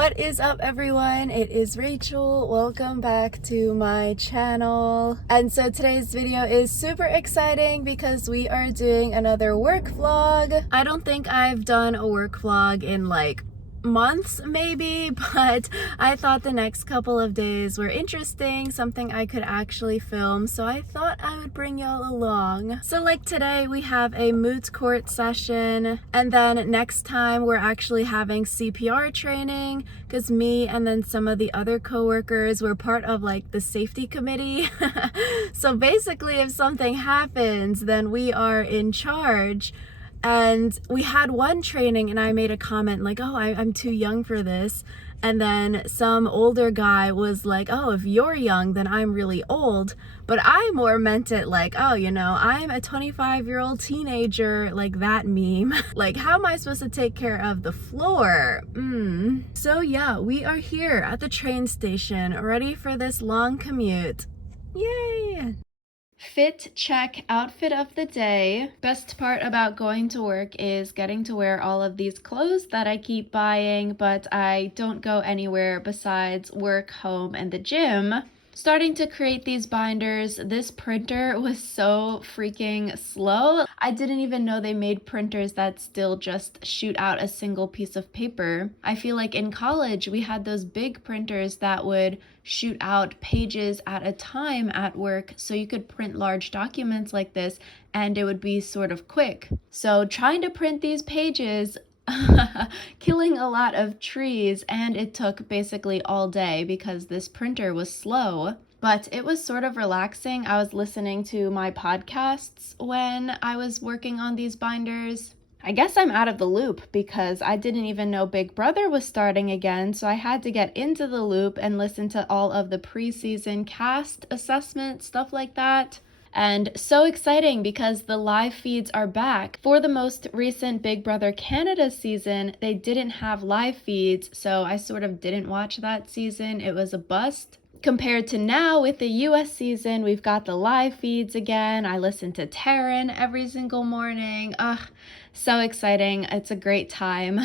What is up, everyone? It is Rachel. Welcome back to my channel. And so today's video is super exciting because we are doing another work vlog. I don't think I've done a work vlog in like months maybe, but I thought the next couple of days were interesting, something I could actually film, so I thought I would bring y'all along. So like today we have a moot court session, and then next time we're actually having CPR training because me and then some of the other co-workers were part of like the safety committee. So basically if something happens, then we are in charge. And we had one training and I made a comment like, oh, I'm too young for this. And then some older guy was like, oh, if you're young, then I'm really old. But I more meant it like, oh, you know, I'm a 25-year-old teenager, like that meme. Like, how am I supposed to take care of the floor? So yeah, we are here at the train station, ready for this long commute. Yay! Fit check, outfit of the day. Best part about going to work is getting to wear all of these clothes that I keep buying, but I don't go anywhere besides work, home, and the gym. Starting to create these binders, this printer was so freaking slow. I didn't even know they made printers that still just shoot out a single piece of paper. I feel like in college we had those big printers that would shoot out pages at a time at work, so you could print large documents like this and it would be sort of quick. So trying to print these pages, killing a lot of trees, and it took basically all day because this printer was slow. But it was sort of relaxing. I was listening to my podcasts when I was working on these binders. I guess I'm out of the loop because I didn't even know Big Brother was starting again, so I had to get into the loop and listen to all of the preseason cast assessment, stuff like that. And so exciting because the live feeds are back. For the most recent Big Brother Canada season, they didn't have live feeds, so I sort of didn't watch that season. It was a bust. Compared to now with the US season, we've got the live feeds again. I listen to Taryn every single morning. Ugh, so exciting. It's a great time.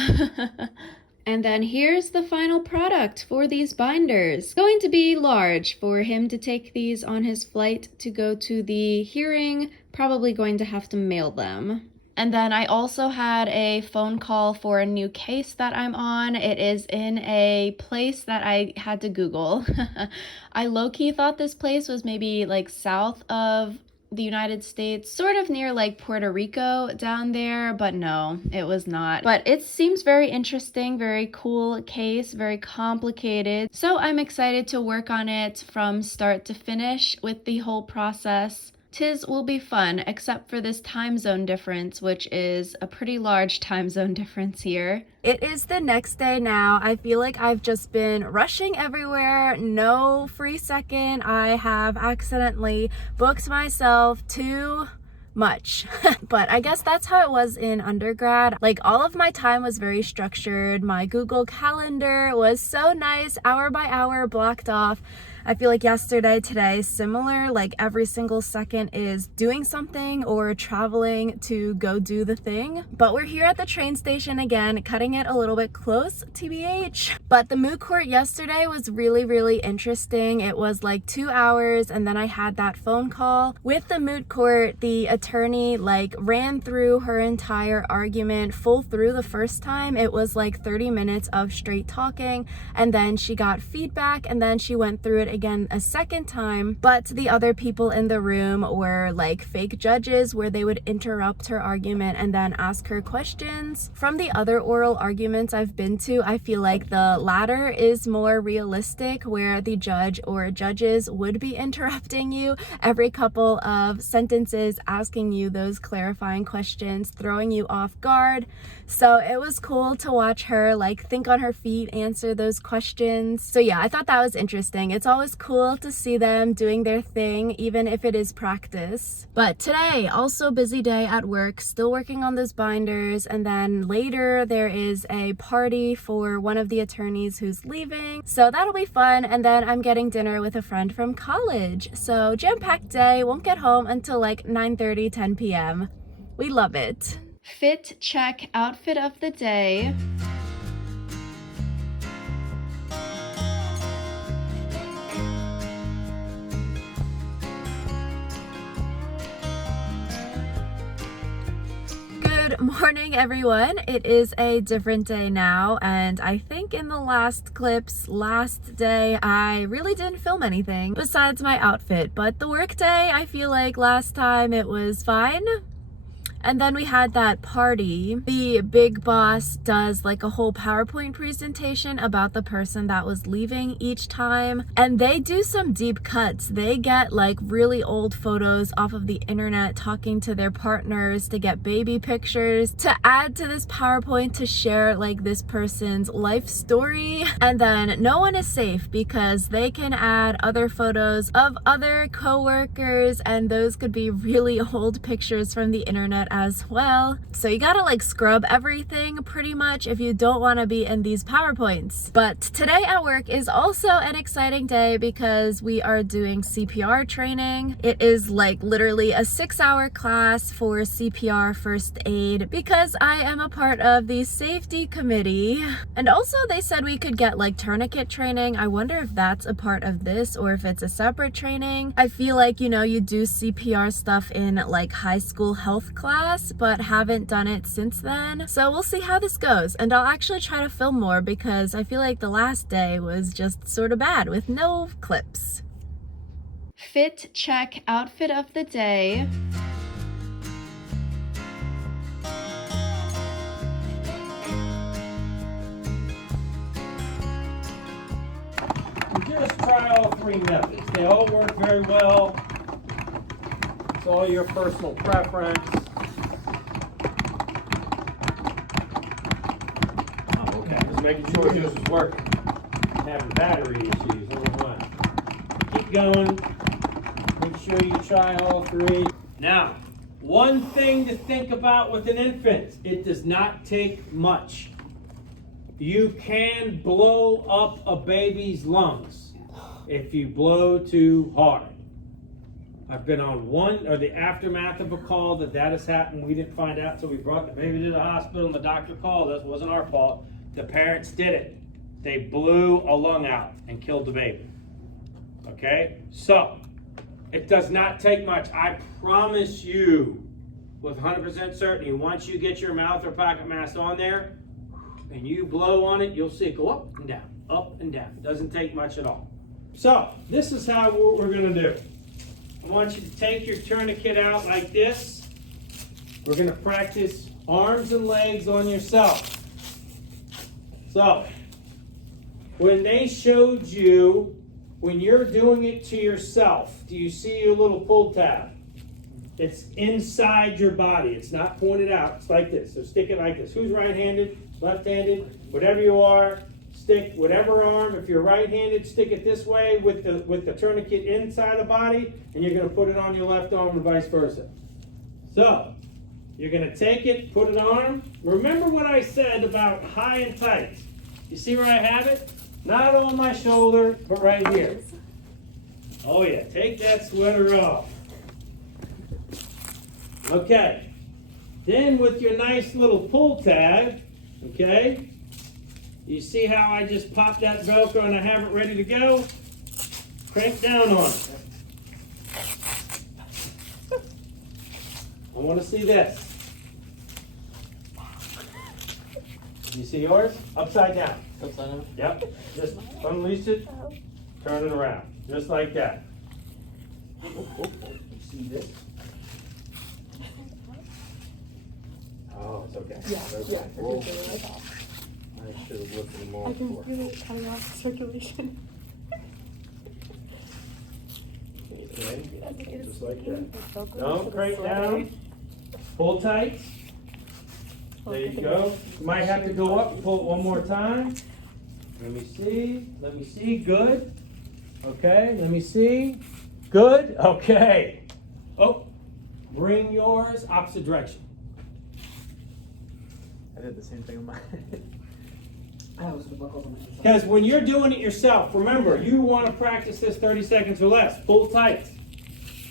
And then here's the final product for these binders. Going to be large for him to take these on his flight to go to the hearing. Probably going to have to mail them. And then I also had a phone call for a new case that I'm on. It is in a place that I had to Google. I low-key thought this place was maybe like south of the United States, sort of near like Puerto Rico down there, but no, it was not. But it seems very interesting, very cool case, very complicated. So I'm excited to work on it from start to finish with the whole process. Tis will be fun, except for this time zone difference, which is a pretty large time zone difference here. It is the next day now. I feel like I've just been rushing everywhere, no free second. I have accidentally booked myself too much. But I guess that's how it was in undergrad. Like, all of my time was very structured. My Google Calendar was so nice, hour by hour blocked off. I feel like yesterday, today, similar, like every single second is doing something or traveling to go do the thing. But we're here at the train station again, cutting it a little bit close, TBH. But the moot court yesterday was really, really interesting. It was like 2 hours, and then I had that phone call. With the moot court, the attorney like ran through her entire argument full through the first time. It was like 30 minutes of straight talking, and then she got feedback, and then she went through it again a second time. But the other people in the room were like fake judges where they would interrupt her argument and then ask her questions. From the other oral arguments I've been to, I feel like the latter is more realistic, where the judge or judges would be interrupting you every couple of sentences, asking you those clarifying questions, throwing you off guard. So it was cool to watch her like think on her feet, answer those questions. So yeah, I thought that was interesting. It's always cool to see them doing their thing, even if it is practice. But today, also busy day at work, still working on those binders, and then later there is a party for one of the attorneys who's leaving, so that'll be fun. And then I'm getting dinner with a friend from college, so jam-packed day. Won't get home until like 9:30, 10 p.m. We love it. Fit check, outfit of the day. Good morning, everyone. It is a different day now, and I think in the last clips, last day, I really didn't film anything besides my outfit, but the work day, I feel like last time it was fine. And then we had that party. The big boss does like a whole PowerPoint presentation about the person that was leaving each time. And they do some deep cuts. They get like really old photos off of the internet talking to their partners to get baby pictures to add to this PowerPoint to share like this person's life story. And then no one is safe because they can add other photos of other coworkers, and those could be really old pictures from the internet as well. So you gotta like scrub everything pretty much if you don't want to be in these PowerPoints. But today at work is also an exciting day because we are doing CPR training. It is like literally a 6-hour class for CPR first aid because I am a part of the safety committee. And also they said we could get like tourniquet training. I wonder if that's a part of this or if it's a separate training. I feel like, you know, you do CPR stuff in like high school health class, but haven't done it since then. So we'll see how this goes. And I'll actually try to film more because I feel like the last day was just sort of bad with no clips. Fit check, outfit of the day. Just try all 3 methods. They all work very well. It's all your personal preference. Just making sure this is working. Having battery issues, number 1. Keep going. Make sure you try all 3. Now, one thing to think about with an infant, it does not take much. You can blow up a baby's lungs if you blow too hard. I've been on the aftermath of a call that has happened. We didn't find out until we brought the baby to the hospital and the doctor called us. It wasn't our fault. The parents did it. They blew a lung out and killed the baby. Okay? So, it does not take much. I promise you with 100% certainty, once you get your mouth or pocket mask on there and you blow on it, you'll see it go up and down, up and down. It doesn't take much at all. So, this is what we're going to do. I want you to take your tourniquet out like this. We're going to practice arms and legs on yourself. So, when they showed you, when you're doing it to yourself, do you see your little pull tab? It's inside your body. It's not pointed out. It's like this. So stick it like this. Who's right-handed? Left-handed? Whatever you are, stick whatever arm. If you're right-handed, stick it this way with the tourniquet inside the body, and you're going to put it on your left arm and vice versa. So, you're going to take it, put it on. Remember what I said about high and tight. You see where I have it? Not on my shoulder, but right here. Oh yeah, take that sweater off. Okay. Then with your nice little pull tab, okay, you see how I just pop that Velcro and I have it ready to go? Crank down on it. I want to see this. You see yours? Upside down. Upside down? Yep. Just unleash it, turn it around. Just like that. You see this? Oh, it's okay. Yeah, It's okay. yeah, I can feel it. I should have lifted them all I can before. feel it cutting off the circulation. Okay, just like that. Don't crank down. Pull tight. There you go. You might have to go up and pull it one more time. Let me see. Let me see. Good. Okay. Let me see. Good. Okay. Oh, bring yours opposite direction. I did the same thing with mine. I was the buckles on the inside. Because when you're doing it yourself, remember, you want to practice this 30 seconds or less. Pull tight.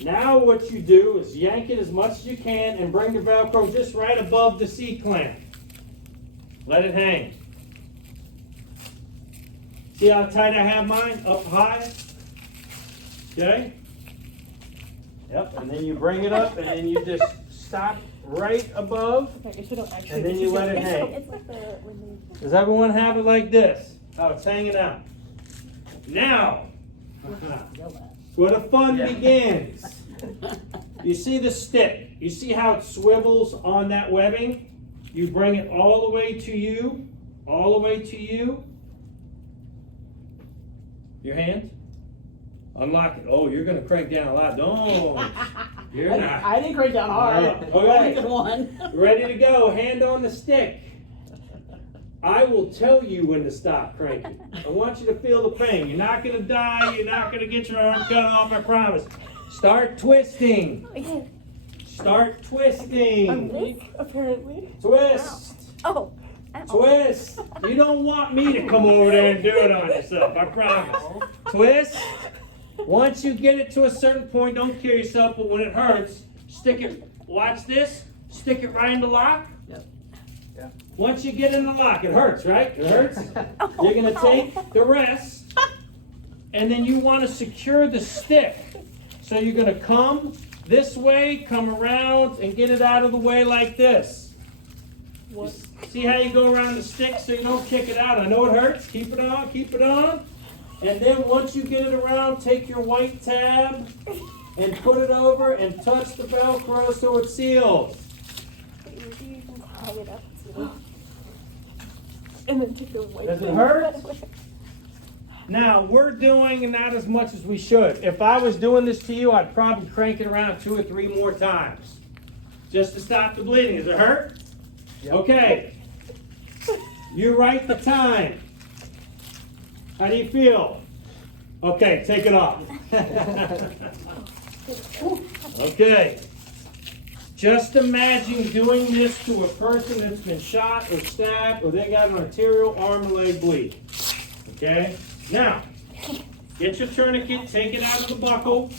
Now what you do is yank it as much as you can and bring the Velcro just right above the C-clamp. Let it hang. See how tight I have mine? Up high. Okay? Yep, and then you bring it up and then you just stop right above, Okay, you should've actually. and then you let it hang. It's like the when Does everyone have it like this? Oh, it's hanging out. Now, where the fun begins. You see the stick. You see how it swivels on that webbing? You bring it all the way to you, all the way to you. Your hands. Unlock it. Oh, you're going to crank down a lot. Don't. You're not. I didn't crank down hard. Okay. one. Ready to go. Hand on the stick. I will tell you when to stop cranking. I want you to feel the pain. You're not going to die. You're not going to get your arm cut off, I promise. Start twisting. Okay. Start twisting. I'm weak, apparently. Twist. Oh. Twist. You don't want me to come over there and do it on yourself, I promise. Twist. Once you get it to a certain point, don't kill yourself, but when it hurts, stick it, watch this, stick it right in the lock. Yep. Yeah. Once you get in the lock, it hurts, right? It hurts. You're going to take the rest, and then you want to secure the stick. So you're going to come this way, come around, and get it out of the way like this. What? See how you go around the stick so you don't kick it out? I know it hurts. Keep it on, keep it on. And then once you get it around, take your white tab and put it over and touch the Velcro so it seals. Wait, would you even tie it up too? And then take the white. Does it hurt? Now, we're doing not as much as we should. If I was doing this to you, I'd probably crank it around 2 or 3 more times just to stop the bleeding. Does it hurt? Yep. Okay. You write the time. How do you feel? Okay, take it off. Okay. Just imagine doing this to a person that's been shot or stabbed or they got an arterial arm or leg bleed. Okay? Now, get your tourniquet, take it out of the buckle.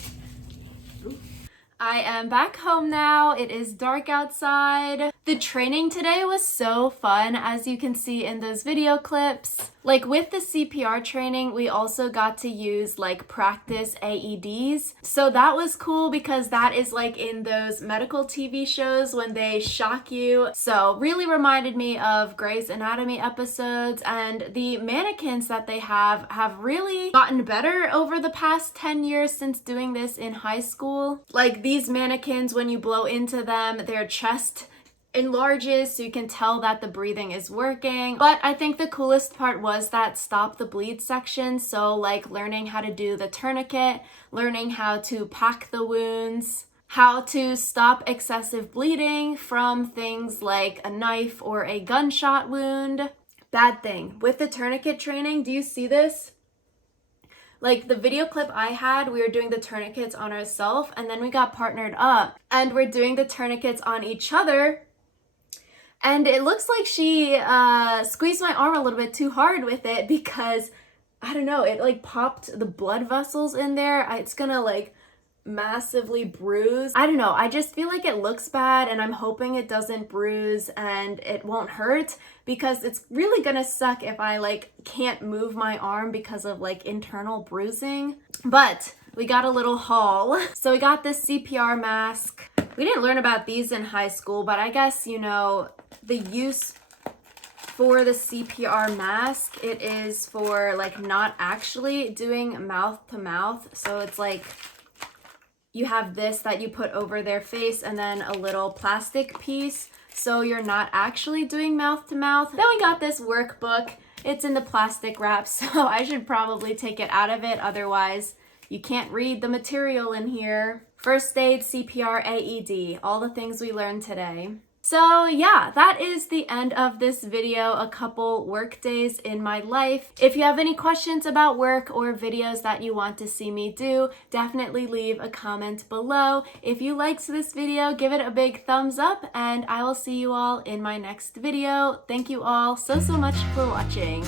I am back home now. It is dark outside. The training today was so fun, as you can see in those video clips. Like with the CPR training, we also got to use like practice AEDs. So that was cool because that is like in those medical TV shows when they shock you. So really reminded me of Grey's Anatomy episodes, and the mannequins that they have really gotten better over the past 10 years since doing this in high school. Like these mannequins, when you blow into them, their chest enlarges so you can tell that the breathing is working. But I think the coolest part was that stop the bleed section. So like learning how to do the tourniquet, learning how to pack the wounds, how to stop excessive bleeding from things like a knife or a gunshot wound. Bad thing with the tourniquet training, do you see this? Like the video clip I had, we were doing the tourniquets on ourselves and then we got partnered up and we're doing the tourniquets on each other. And it looks like she squeezed my arm a little bit too hard with it because, I don't know, it like popped the blood vessels in there. It's gonna like massively bruise. I don't know, I just feel like it looks bad and I'm hoping it doesn't bruise and it won't hurt because it's really gonna suck if I like can't move my arm because of like internal bruising. But we got a little haul. So we got this CPR mask. We didn't learn about these in high school, but I guess, you know, the use for the CPR mask, it is for like not actually doing mouth to mouth. So it's like you have this that you put over their face and then a little plastic piece. So you're not actually doing mouth to mouth. Then we got this workbook. It's in the plastic wrap, so I should probably take it out of it. Otherwise, you can't read the material in here. First aid, CPR, AED, all the things we learned today. So yeah, that is the end of this video, a couple work days in my life. If you have any questions about work or videos that you want to see me do, definitely leave a comment below. If you liked this video, give it a big thumbs up and I will see you all in my next video. Thank you all so much for watching.